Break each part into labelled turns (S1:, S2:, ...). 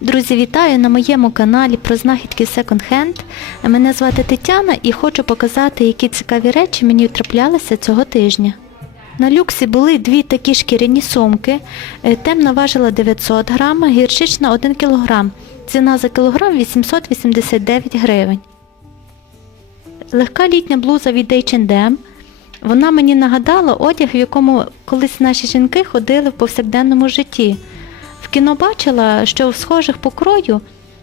S1: Друзі, вітаю на моєму каналі про знахідки Hand. Мене звати Тетяна і хочу показати, які цікаві речі мені траплялися цього тижня. На люксі були дві такі шкіряні сумки. Е, Темна важила 900 грам, гірчична 1 кг. Ціна за кілограм 889 гривень. Легка літня блуза від H&M. Вона мені нагадала одяг, в якому колись наші жінки ходили в повсякденному житті. Кіно бачила, що в схожих покрою,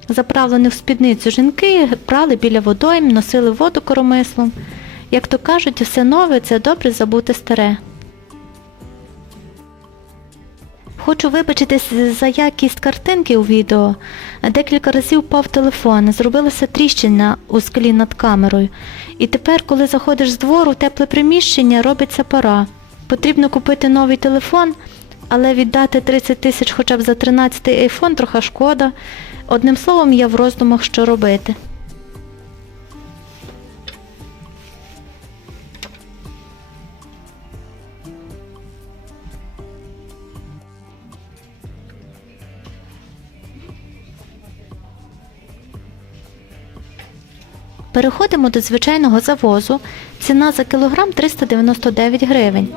S1: заправлених в спідницю, жінки брали біля водойм, носили воду коромислом. Як то кажуть, все нове це добре забути старе. Хочу вибачитись за якість картинки у відео. Декілька разів впав телефон, зробилася тріщина у склі над камерою. І тепер, коли заходиш з двору в тепле приміщення, робиться пора. Потрібно купити новий телефон, але віддати 30 тисяч хоча б за 13-й айфон трохи шкода. Одним словом, я в роздумах, що робити. Переходимо до звичайного завозу. Ціна за кілограм 399 гривень.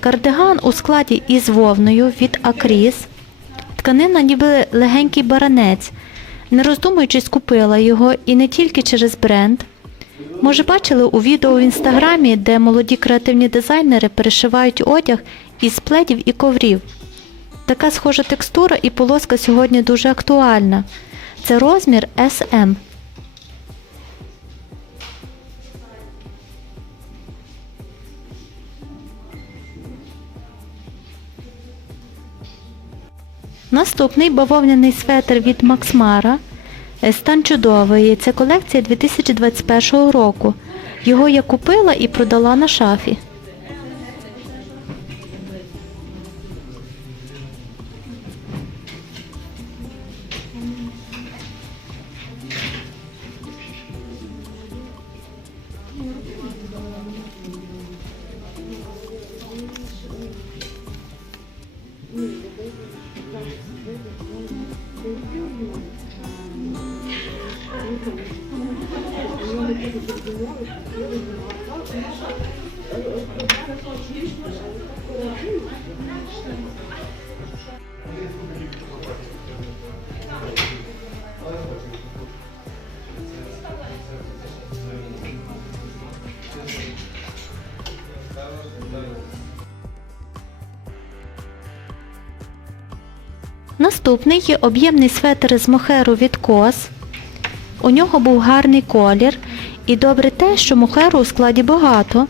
S1: Кардиган у складі із вовною від Акріс. Тканина ніби легенький баранець. Не роздумуючись, купила його і не тільки через бренд. Може, бачили у відео в інстаграмі, де молоді креативні дизайнери перешивають одяг із пледів і коврів. Така схожа текстура і полоска сьогодні дуже актуальна. Це розмір SM. Наступний бавовняний светр від Максмара. Е, Стан чудовий. Це колекція 2021 року. Його я купила і продала на шафі. Наступний є об'ємний светр з мохеру від кос. У нього був гарний колір. І добре те, що мухеру у складі багато.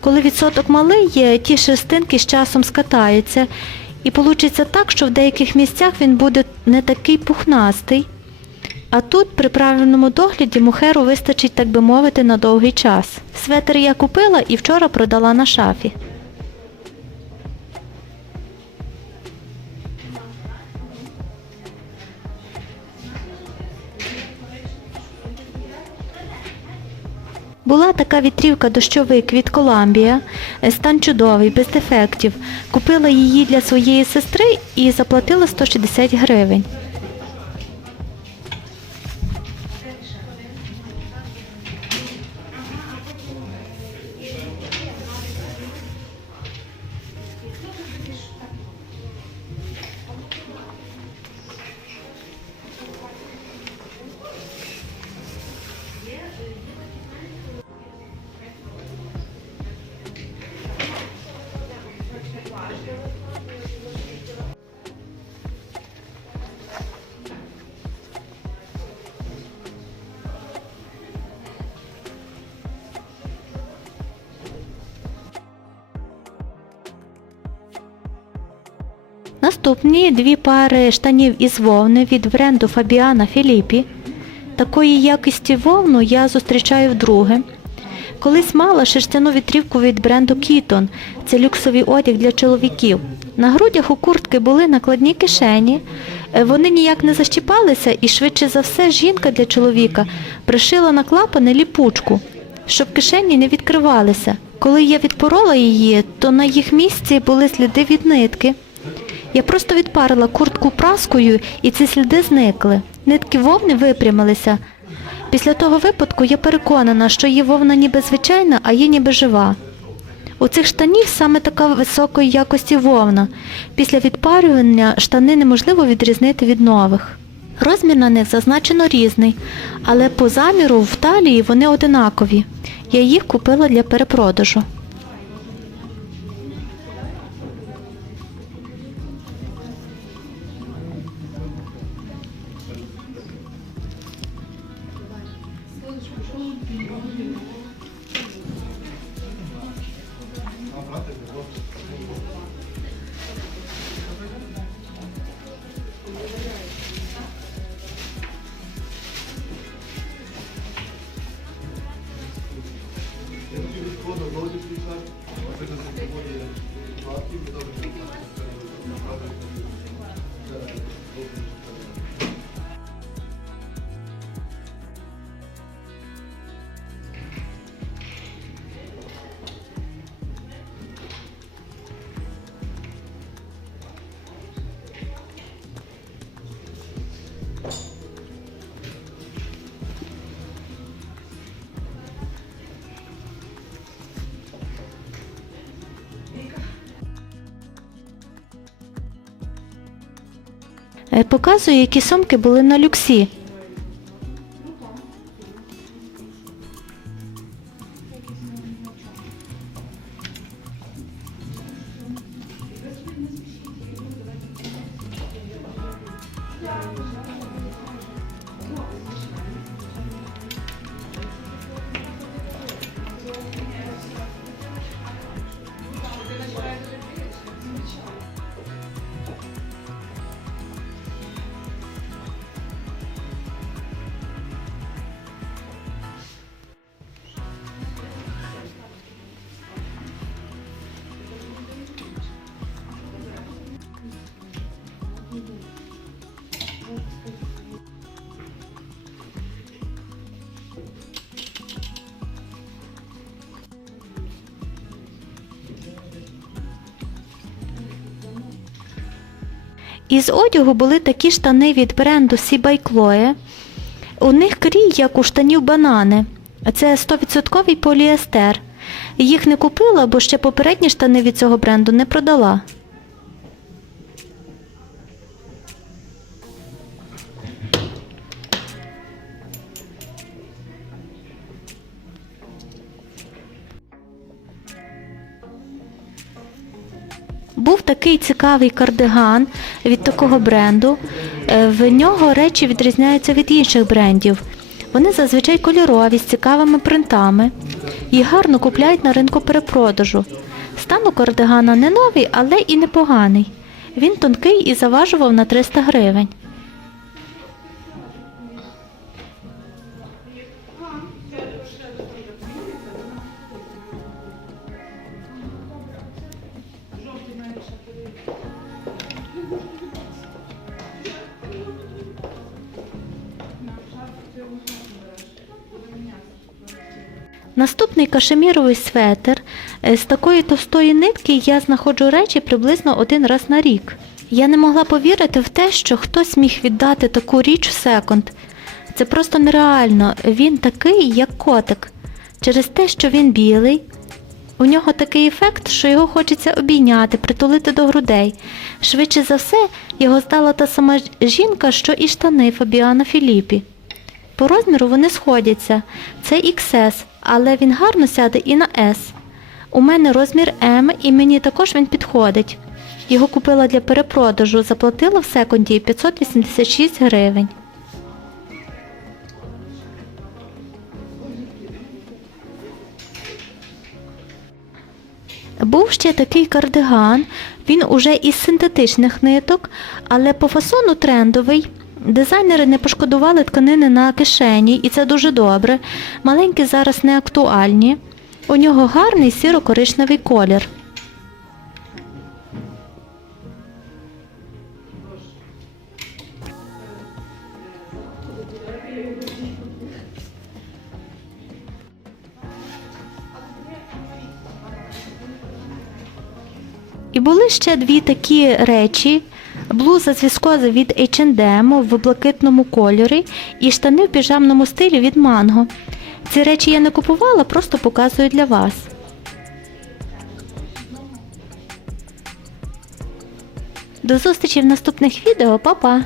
S1: Коли відсоток малий, є, ті шерстинки з часом скатаються. І вийде так, що в деяких місцях він буде не такий пухнастий. А тут при правильному догляді мухеру вистачить, так би мовити, на довгий час. Светр я купила і вчора продала на шафі. Була така вітрівка дощовик від Коламбія, е, стан чудовий, без дефектів. Купила її для своєї сестри і заплатила 160 гривень. Наступні дві пари штанів із вовни від бренду Fabiana Filippi. Такої якості вовну я зустрічаю вдруге. Колись мала шерстяну вітрівку від бренду Keaton. Це люксовий одяг для чоловіків. На грудях у куртки були накладні кишені. Е, Вони ніяк не защіпалися і швидше за все жінка для чоловіка пришила на клапани ліпучку, щоб кишені не відкривалися. Коли я відпорола її, то на їх місці були сліди від нитки. Я просто відпарила куртку праскою і ці сліди зникли. Нитки вовни випрямилися. Після того випадку я переконана, що її вовна ніби звичайна, а є ніби жива. У цих штанів саме така високої якості вовна. Після відпарювання штани неможливо відрізнити від нових. Розмір на них зазначено різний, але по заміру в талії вони одинакові. Я їх купила для перепродажу. Згодом Володимир Швейцар, видати сьогодні платки, ми добре направили. Показую, які сумки були на люксі. Із одягу були такі штани від бренду Сібай Chloe. У них крій, як у штанів банани. Це 100% поліестер. Їх не купила, бо ще попередні штани від цього бренду не продала. Був такий цікавий кардиган від такого бренду. Е, В нього речі відрізняються від інших брендів. Вони зазвичай кольорові з цікавими принтами. Їх гарно купляють на ринку перепродажу. Стан у кардигана не новий, але і непоганий. Він тонкий і заважував на 300 гривень. Наступний кашеміровий светр. Е, З такої товстої нитки я знаходжу речі приблизно один раз на рік. Я не могла повірити в те, що хтось міг віддати таку річ в секонд. Це просто нереально. Він такий, як котик. Через те, що він білий, у нього такий ефект, що його хочеться обійняти, притулити до грудей. Швидше за все, його здала та сама жінка, що і штани Фабіана Філіппі. По розміру вони сходяться. Це XS, але він гарно сяде і на S. У мене розмір М і мені також він підходить. Його купила для перепродажу, заплатила в секунді 586 гривень. Був ще такий кардиган, він уже із синтетичних ниток, але по фасону трендовий. Дизайнери не пошкодували тканини на кишені, і це дуже добре. Маленькі зараз не актуальні. У нього гарний сіро-коричневий колір. І були ще дві такі речі. Блуза з від H&M в блакитному кольорі і штани в піжамному стилі від Mango. Ці речі я не купувала, просто показую для вас. До зустрічі в наступних відео, Па-па!